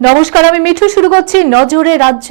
নমস্কার, আমি মিঠু। শুরু করছি নজরে রাজ্য।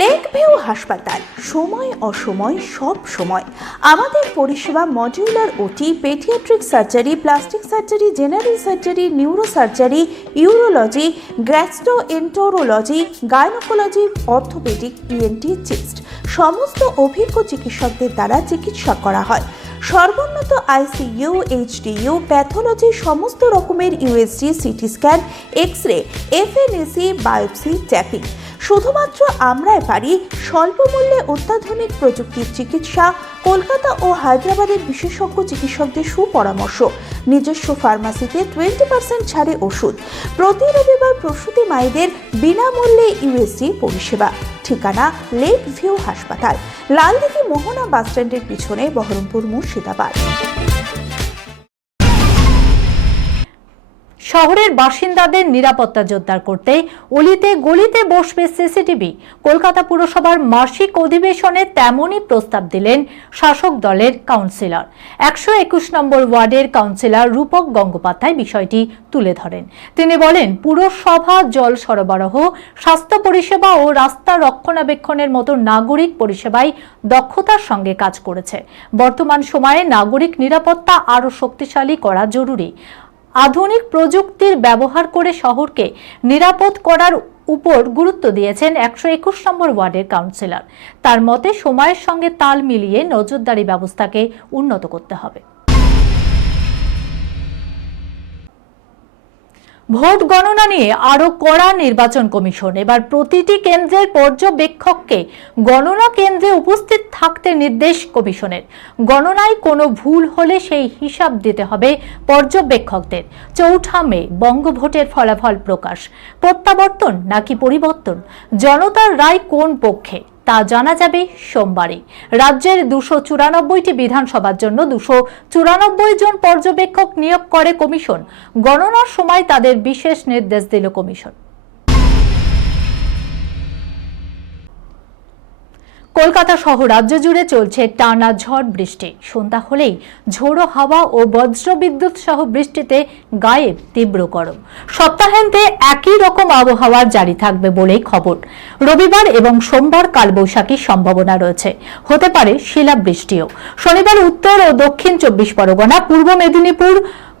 লেক ভিউ হাসপাতাল, সময় অসময় সব সময় আমাদের পরিষেবা modular OT, paediatric surgery, plastic surgery, general surgery, neuro surgery, urology, gastroenterology, gynaecology, orthopaedic, ENT, chest সমস্ত অভিজ্ঞ চিকিৎসকদের দ্বারা চিকিৎসা করা হয়। সর্বোন্নত আইসিইউ, এইচডিইউ, প্যাথোলজি, সমস্ত রকমের USG, CT scan, X ray, FNAC, biopsy, tapping. শুধুমাত্র আমরাই পারি স্বল্প মূল্যে অত্যাধুনিক প্রযুক্তির চিকিৎসা। কলকাতা ও হায়দ্রাবাদের বিশেষজ্ঞ চিকিৎসকদের সুপরামর্শ, নিজস্ব ফার্মাসিতে 20% ছাড়ে ওষুধ, প্রতি রবিবার প্রসূতি মায়েদের বিনামূল্যে ইউএসজি পরিষেবা। ঠিকানা লেক ভিউ হাসপাতাল, লালদিঘি মোহনা বাসস্ট্যান্ডের পিছনে, বহরমপুর, মুর্শিদাবাদ। শহরের বাসিন্দাদের নিরাপত্তা জোরদার করতে অলিতে গলিতে বসবে সিসিটিভি। কলকাতা পুরসভার মাসিক অধিবেশনে তেমনই প্রস্তাব দিলেন শাসক দলের কাউন্সিলর। 121 নম্বর ওয়ার্ডের কাউন্সিলর রূপক গঙ্গোপাধ্যায় বিষয়টি তুলে ধরেন। তিনি বলেন, পুরসভা জল সরবরাহ, স্বাস্থ্য পরিষেবা ও রাস্তা রক্ষণাবেক্ষণের মতো নাগরিক পরিষেবায় দক্ষতার সঙ্গে কাজ করেছে। বর্তমান সময়ে নাগরিক নিরাপত্তা আরও শক্তিশালী করা জরুরি। আধুনিক প্রযুক্তির ব্যবহার করে শহরকে নিরাপদ করার উপর গুরুত্ব দিয়েছেন 121 নম্বর ওয়ার্ডের কাউন্সিলর। তার মতে, সময়ের সঙ্গে তাল মিলিয়ে নজরদারি ব্যবস্থাকে উন্নত করতে হবে। ভোট গণনা নিয়ে আরো কড়া নির্বাচন কমিশন। এবার প্রতিটি কেন্দ্রের পর্যবেক্ষককে গণনা কেন্দ্রে উপস্থিত থাকতে নির্দেশ কমিশনের। গণনায় কোনো ভুল হলে সেই হিসাব দিতে হবে পর্যবেক্ষকদের। 4 মে বঙ্গভোটের ফলাফল প্রকাশ। প্রত্যাবর্তন নাকি পরিবর্তন, জনতার রায় কোন পক্ষে, তা জানা যাবে সোমবারে। রাজ্যের 294টি বিধানসভার জন্য 294 জন পর্যবেক্ষক নিয়োগ করে কমিশন। গণনার সময় তাদের বিশেষ নির্দেশ দিল কমিশন। কলকাতা সহ রাজ্য জুড়ে চলছে টানা ঝড় বৃষ্টি। সন্ধ্যা হলেই ঝোড়ো হাওয়া ও বজ্রবিদ্যুৎ সহ বৃষ্টিতে গায়েব তীব্র গরম। সপ্তাহান্তে একই রকম আবহাওয়া জারি থাকবে বলেই খবর। রবিবার এবং সোমবার কালবৈশাখীর সম্ভাবনা রয়েছে, হতে পারে শিলাবৃষ্টিও। শনিবার উত্তর ও দক্ষিণ 24 পরগনা, পূর্ব মেদিনীপুর,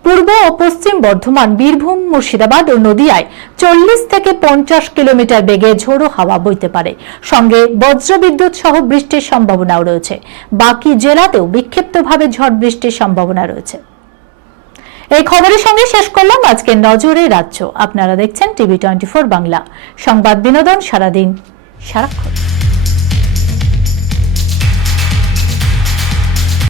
পূর্ব ও পশ্চিম বর্ধমান, বীরভূম, মুর্শিদাবাদ ও নদিয়ায় 40 থেকে 50 কিলোমিটার বেগে ঝোড়ো হাওয়া বইতে পারে। সঙ্গে বজ্রবিদ্যুৎ সহ বৃষ্টির সম্ভাবনাও রয়েছে। বাকি জেলাতেও বিক্ষিপ্তভাবে ঝড় বৃষ্টির সম্ভাবনা রয়েছে। এই খবরের সঙ্গে শেষ করলাম আজকের নজরে রাজ্য। আপনারা দেখছেন টিভি 24 বাংলা, সংবাদ বিনোদন সারাদিন সারাক্ষণ।